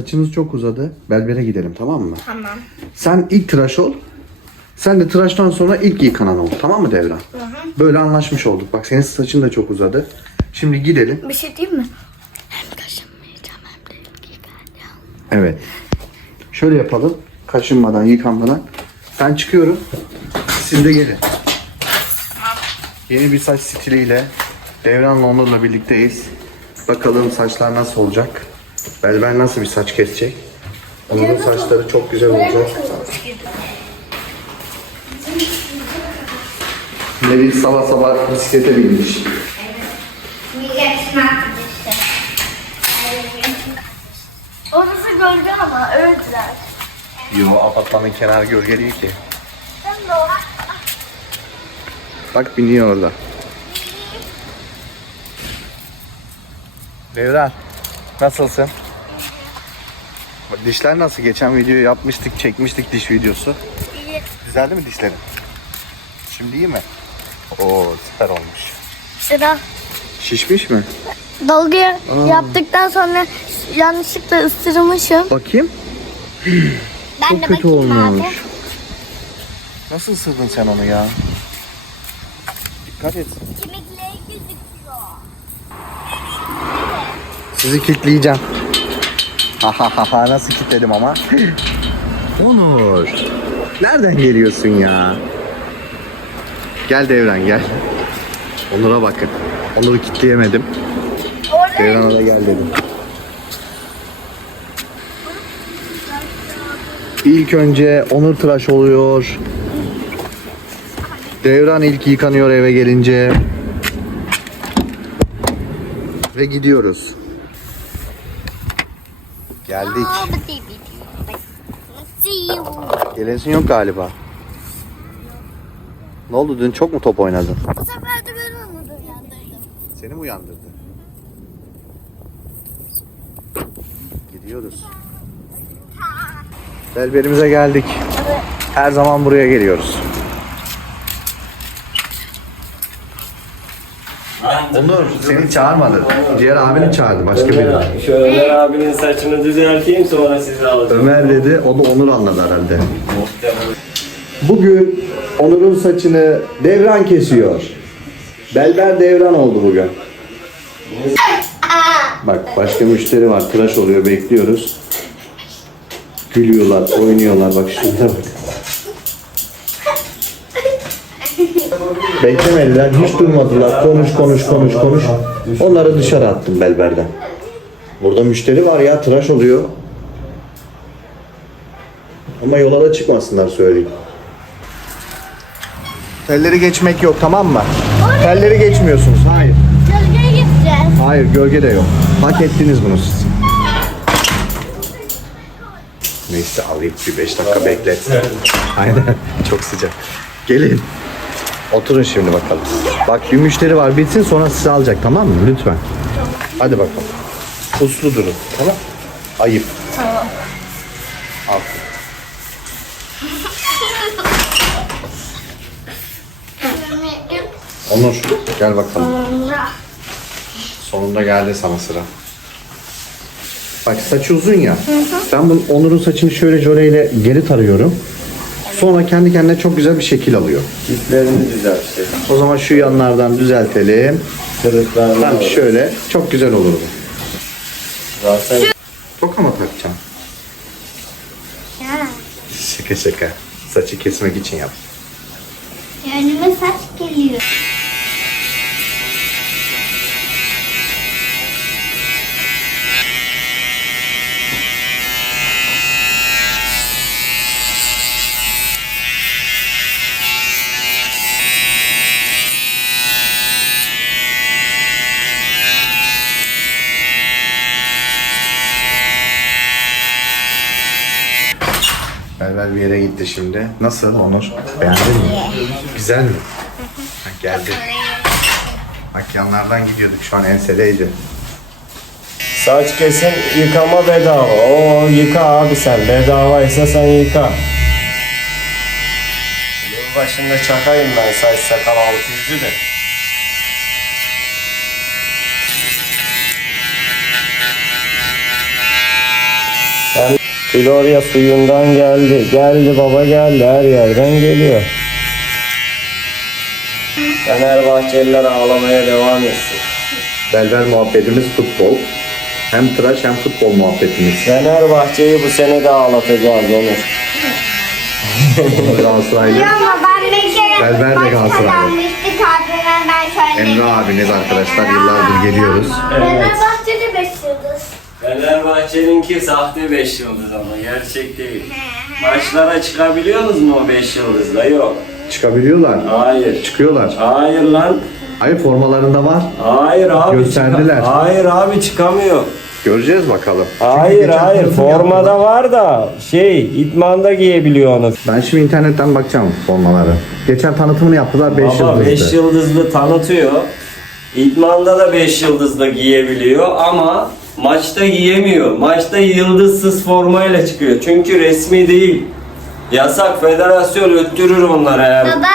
Saçınız çok uzadı. Berbere gidelim tamam mı? Tamam. Sen ilk tıraş ol. Sen de tıraştan sonra ilk yıkanan ol. Tamam mı Devran? Böyle anlaşmış olduk. Bak senin saçın da çok uzadı. Şimdi gidelim. Bir şey diyeyim mi? Hem kaşınmayacağım hem de yıkayacağım. Evet. Şöyle yapalım. Kaşınmadan, yıkanmadan. Ben çıkıyorum. Siz de gelin. Yeni bir saç stiliyle Devran'la Onur'la birlikteyiz. Bakalım saçlar nasıl olacak? Berber nasıl bir saç kesecek? Onur'un saçları çok güzel olacak. Nevil sabah sabah bisiklete binmiş. Orası gölge ama övdüler. Yo apartmanın kenarı gölge değil ki. Bak biniyor orada. Devran nasılsın? Bak, Dişler nasıl? Geçen video yapmıştık, çekmiştik diş videosu. İyi. Düzeldi mi dişlerin? Şimdi iyi mi? Oo süper olmuş. Sıra. Şişmiş mi? Dolgu yaptıktan sonra yanlışlıkla ısırmışım. Bakayım. Ben Çok kötü olmuş. Nasıl ısırdın sen onu ya? Dikkat et. Sizi kilitleyeceğim. Ha ha ha ha nasıl kilitledim ama. Onur. Nereden geliyorsun ya? Gel Devran gel. Onur'a bakın. Onur'u kilitleyemedim. Devran'a da gel dedim. İlk önce Onur tıraş oluyor. Devran ilk yıkanıyor eve gelince. Ve gidiyoruz. Geldik. Gelesin yok galiba. Ne oldu dün çok mu top oynadın? Bu sefer de ben onu uyandırdım. Seni mi uyandırdı? Gidiyoruz. Belberimize geldik. Her zaman buraya geliyoruz. Onur seni çağırmadı. Diğer abini çağırdı başka biri. Şu Ömer abinin saçını düzelteyim sonra sizi alacağım. Ömer dedi, o da Onur anladı herhalde. Bugün Onur'un saçını Devran kesiyor. Belber Devran oldu bugün. Bak başka müşteri var, tıraş oluyor, bekliyoruz. Gülüyorlar, oynuyorlar, bak şurada bak. Beklemediler, hiç durmadılar. Konuş, konuş, konuş, konuş. Onları dışarı attım Belber'den. Burada müşteri var ya, tıraş oluyor. Ama yola da çıkmasınlar söyleyeyim. Telleri geçmek yok tamam mı? Telleri geçmiyorsunuz. Hayır. Gölgeye gideceğiz. Hayır gölge de yok. Hak ettiniz bunu siz. Neyse alayım bir 5 dakika beklet. Aynen çok sıcak. Gelin. Oturun şimdi bakalım. Bak bir müşteri var bitsin sonra sizi alacak tamam mı? Lütfen. Hadi bakalım. Uslu durun. Tamam. Ayıp. Tamam. Aferin. Onur gel bakalım. Sonunda geldi sana sıra. Bak saçı uzun ya. Ben bunun Onur'un saçını şöyle jöleyle geri tarıyorum. Sonra kendi kendine çok güzel bir şekil alıyor. İplerini düzeltecek. O zaman şu yanlardan düzeltelim. Kırıklarını Tam şöyle çok güzel olur bu. Zaten Toka mı takacağım? Ya. Şaka şaka. Saçı kesmek için yap. Önüme saç geliyor. Berber bir yere gitti şimdi. Nasıl Onur? Beğendin mi? Güzel mi? Bak geldi. Bak yanlardan gidiyorduk şu an ensedeydi. saç kesim yıkama bedava. Oo yıka abi sen. Bedavaysa sen yıka. Yılbaşında çakayım ben saç sakal altı yüzü de. Yani Florya suyundan geldi. Geldi baba geldi. Her yerden geliyor. Fenerbahçeliler ağlamaya devam etsin. Belver muhabbetimiz futbol. Hem tıraş hem futbol muhabbetimiz. Fenerbahçe'yi bu sene de ağlatacağız Onur. Galatasaraylı. Ama ben bir kere Belber de maç Galatasaraylı. kazanmıştık adına ben şöyle. Emre abiniz arkadaşlar yıllardır geliyoruz. 5 yıldız. Fenerbahçe'ninki sahte 5 yıldız ama gerçek değil. Maçlara çıkabiliyorsunuz mu o 5 yıldızla? Yok. Çıkabiliyorlar. Hayır. Çıkıyorlar. Hayır lan. Hayır formalarında var. Hayır abi. Gösterdiler. çıka- Hayır abi çıkamıyor. Göreceğiz bakalım. Hayır geçen hayır formada var da şey idmanda giyebiliyor onu. Ben şimdi internetten bakacağım formaları. Geçen tanıtımını yaptılar 5 Baba yıldızlı. 5 yıldızlı tanıtıyor. İdmanda da 5 yıldızlı giyebiliyor ama maçta giyemiyor. Maçta yıldızsız formayla çıkıyor. Çünkü resmi değil. Yasak federasyon öttürür onları eğer Baba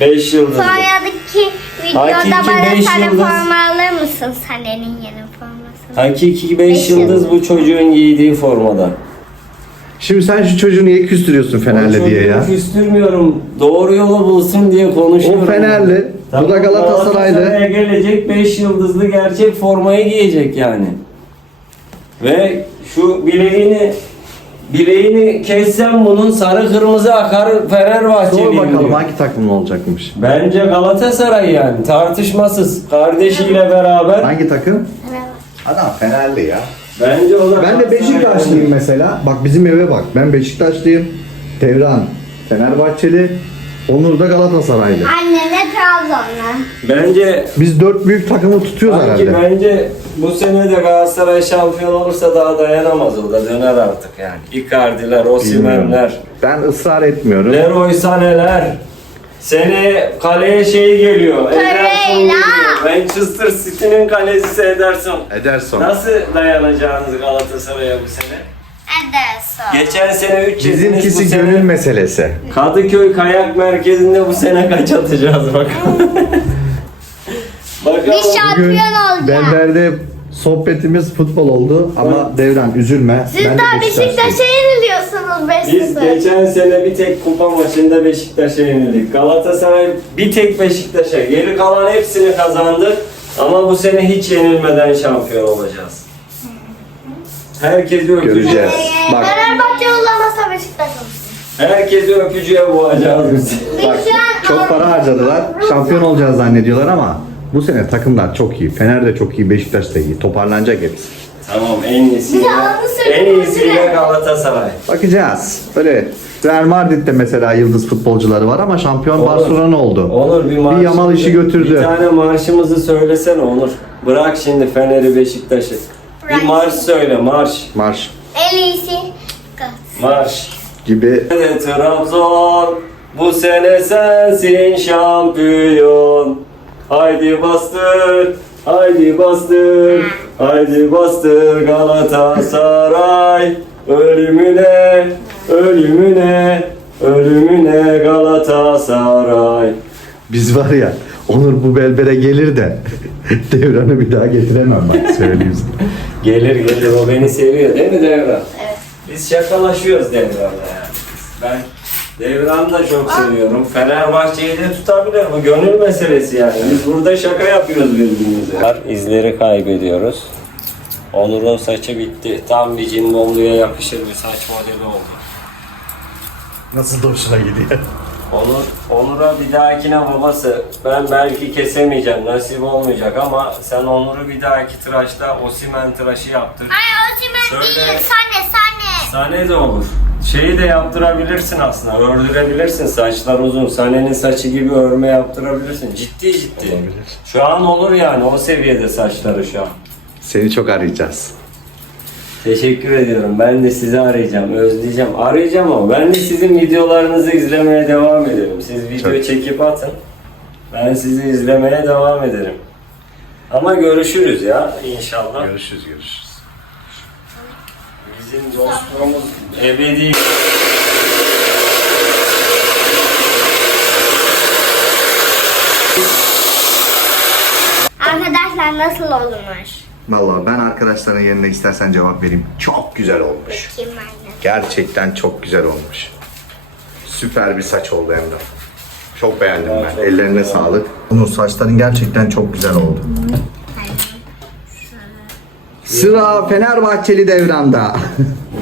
5 yıldızlı. sonraki videoda Hakiki bana beş sarı yıldız. forma alır mısın? Senenin yeni formasını. Hakiki 5 Beş yıldız yıldız. bu çocuğun giydiği formada. Şimdi sen şu çocuğu niye küstürüyorsun Fenerli O diye ya? çocuğu Küstürmüyorum. Doğru yolu bulsun diye konuşuyorum. O Fenerli, bu da Galatasaraylı. Galatasaray'a gelecek 5 yıldızlı gerçek formayı giyecek yani. Ve şu bileğini bileğini kessem bunun sarı kırmızı akar Sor Fenerbahçeliyim bakalım diyor. hangi takımın olacakmış. Bence Galatasaray yani tartışmasız kardeşiyle beraber Hangi takım? Adam Fenerli ya. bence o da Ben de Beşiktaşlıyım mesela. Bak bizim eve bak. Ben Beşiktaşlıyım. Devran Fenerbahçeli. Onur da Galatasaraylı. Anne ne Trabzonlu. Bence Biz dört büyük takımı tutuyoruz Sanki herhalde. bence bu sene de Galatasaray şampiyon olursa daha dayanamaz o da döner artık yani. Icardi'ler, Osimhen'ler, Ben ısrar etmiyorum. Leroy Sané'ler. Sene kaleye şey geliyor. Ederson geliyor. Manchester City'nin kalecisi Ederson. Ederson. Nasıl dayanacağınız Galatasaray'a bu sene? Ederson. Geçen sene 3 yediniz bu Bizimkisi sene. gönül meselesi. Kadıköy Kayak Merkezi'nde bu sene kaç atacağız bakalım. bakalım. Biz şampiyon olacağız. Belber'de sohbetimiz futbol oldu ama Devran üzülme. Siz Ben de daha. Beşiktaş'a yeniliyorsunuz 5 Biz geçen sene bir tek kupa maçında Beşiktaş'a yenildik. Galatasaray bir tek Beşiktaş'a. Geri kalan hepsini kazandık. Ama bu sene hiç yenilmeden şampiyon olacağız. Herkesi öpeceğiz. Göreceğiz. Bak, Fenerbahçe olamazsa Beşiktaş olsun. Herkesi öpücüye boğacağız biz. bak çok para harcadılar. Şampiyon olacağız zannediyorlar ama bu sene takımlar çok iyi. Fener de çok iyi, Beşiktaş da iyi. Toparlanacak hepsi. tamam en iyisiyle, Bir de en iyisiyle. Galatasaray. Bakacağız. Böyle Real Madrid'de mesela yıldız futbolcuları var ama şampiyon Olur. Barcelona oldu. Onur bir marş. Bir Yamal işi götürdü. Bir tane marşımızı söylesene Onur. Bırak şimdi Fener'i Beşiktaş'ı. Bir marş söyle marş. Marş En iyisi Marş. gibi De Trabzon bu sene sensin şampiyon. Haydi bastır, haydi bastır, haydi bastır Galatasaray. Ölümüne, ölümüne, ölümüne Galatasaray. biz var ya Onur bu belbere gelir de Devran'ı bir daha getiremem bak söyleyeyim sana. Gelir gelir o beni seviyor değil mi Devran? Evet. Biz şakalaşıyoruz Devran'la yani. Ben Devran'ı da çok seviyorum. Fenerbahçe'yi de tutabilir. Bu gönül meselesi yani. Biz burada şaka yapıyoruz birbirimize. İzleri kaybediyoruz. Onur'un saçı bitti. Tam bir cimbomluya yakışır bir saç modeli oldu. Nasıl da hoşuna gidiyor. Onur, Onur'a bir dahakine babası ben belki kesemeyeceğim nasip olmayacak ama sen Onur'u bir dahaki tıraşta Osimen tıraşı yaptır. Ay Osimhen Şöyle- değil Sane Sane. Sahne de olur. Şeyi de yaptırabilirsin aslında. Ördürebilirsin. Saçlar uzun. Sahnenin saçı gibi örme yaptırabilirsin. Ciddi ciddi. Şu an olur yani. O seviyede saçları şu an. Seni çok arayacağız. Teşekkür ediyorum. Ben de sizi arayacağım. Özleyeceğim. Arayacağım ama ben de sizin videolarınızı izlemeye devam ederim. Siz video Çok. çekip atın. Ben sizi izlemeye devam ederim. Ama görüşürüz ya inşallah. Görüşürüz görüşürüz. Bizim dostluğumuz ebedi. Arkadaşlar nasıl olmuş? Vallahi ben arkadaşların yerine istersen cevap vereyim. Çok güzel olmuş. Anne? Gerçekten çok güzel olmuş. Süper bir saç oldu Emrah. Çok beğendim ben. Ellerine sağlık. Onur saçların gerçekten çok güzel oldu. Sıra Fenerbahçeli devranda.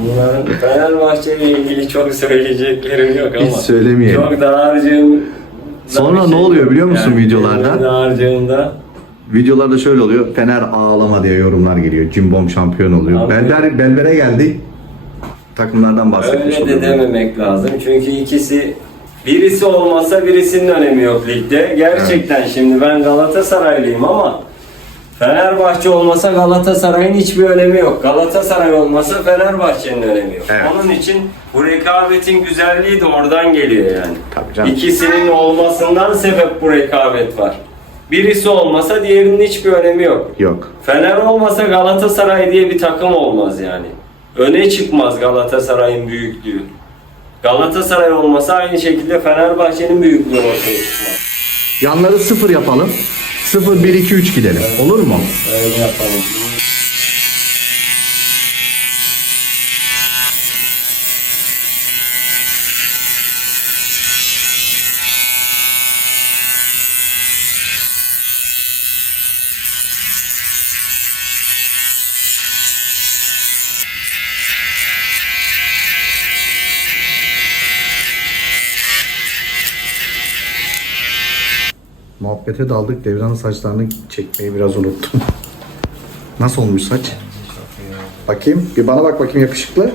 Bunların Fenerbahçe ile ilgili çok söyleyeceklerim yok ama. Hiç söylemeyelim. Çok dağarcığım. Sonra ne oluyor biliyor musun videolarda? Dağarcığımda. Videolarda şöyle oluyor. Fener ağlama diye yorumlar geliyor. Cimbom şampiyon oluyor. Abi- Belber, Belber'e geldik. Takımlardan bahsetmiş Öyle de oluyoruz. dememek lazım. Çünkü ikisi birisi olmasa birisinin önemi yok ligde. Gerçekten şimdi ben Galatasaraylıyım ama Fenerbahçe olmasa Galatasaray'ın hiçbir önemi yok. Galatasaray olmasa Fenerbahçe'nin önemi yok. Evet. Onun için bu rekabetin güzelliği de oradan geliyor yani. Tabii canım. İkisinin olmasından sebep bu rekabet var. Birisi olmasa diğerinin hiçbir önemi yok. Yok. Fener olmasa Galatasaray diye bir takım olmaz yani. Öne çıkmaz Galatasaray'ın büyüklüğü. Galatasaray olmasa aynı şekilde Fenerbahçe'nin büyüklüğü ortaya çıkmaz. Yanları sıfır yapalım. 0 1 2 3 gidelim. Olur mu? Öyle yapalım. Muhabbete daldık. Devran'ın saçlarını çekmeyi biraz unuttum. Nasıl olmuş saç? Bakayım. Bir bana bak bakayım yakışıklı.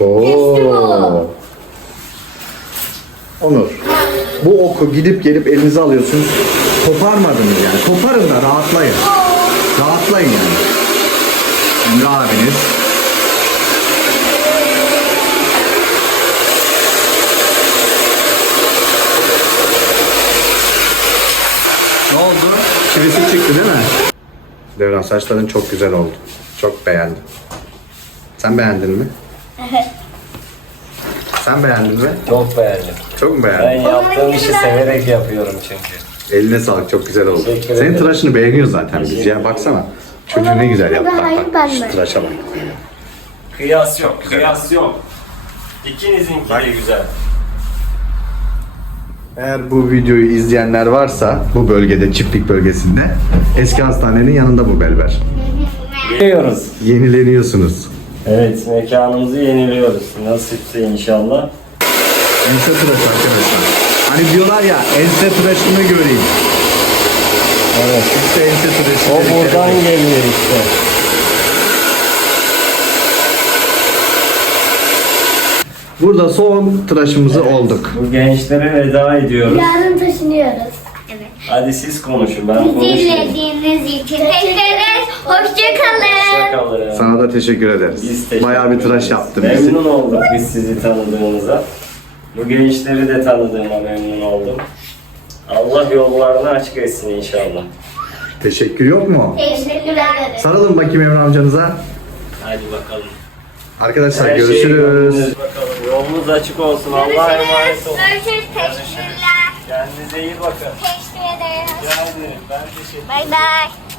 Oo. Onur. Bu oku gidip gelip elinize alıyorsunuz. Koparmadınız yani. Koparın da rahatlayın. Rahatlayın yani. Emre abiniz. Ne oldu? Çivisi çıktı değil mi? Devran saçların çok güzel oldu. Çok beğendim. Sen beğendin mi? Sen beğendin mi? Çok beğendim. Çok mu Ben beğendin? yaptığım işi severek yapıyorum çünkü. Eline sağlık çok güzel oldu. Teşekkür Senin ederim. tıraşını beğeniyor zaten biz ya baksana. Çocuğu ne güzel yaptı. Bak, bak. ben Şu tıraşa bak. Kıyas yok, kıyas yok. İkinizinki de güzel. Eğer bu videoyu izleyenler varsa bu bölgede çiftlik bölgesinde eski hastanenin yanında bu belber. Geliyoruz. Yenileniyorsunuz. Evet, mekanımızı yeniliyoruz. Nasipse inşallah. Ense tıraşı arkadaşlar. Hani diyorlar ya ense tıraşını göreyim. Evet. İşte ense tıraşı. O dedikleri buradan bu. geliyor işte. Burada son tıraşımızı olduk. Bu gençlere veda ediyoruz. Yarın taşınıyoruz. Evet. Hadi siz konuşun, ben Bizi konuşayım. izlediğiniz için teşekkür ederiz. Hoşçakalın. Hoşçakalın. Sana da teşekkür ederiz. Biz teşekkür Bayağı bir tıraş ederiz. yaptın bizi. Memnun olduk biz sizi tanıdığımıza. Bu gençleri de tanıdığıma memnun oldum. Allah yollarını açık etsin inşallah. Teşekkür yok mu? Teşekkür ederiz. Sarılın bakayım Emre amcanıza. Hadi bakalım. Arkadaşlar Her şey görüşürüz. bakalım. Yolunuz açık olsun. Allah'a emanet olun. Görüşürüz. Teşekkürler. Kendinize iyi bakın. Teşekkür ederiz. Rica ederim. Ben teşekkür ederim. Bay bay.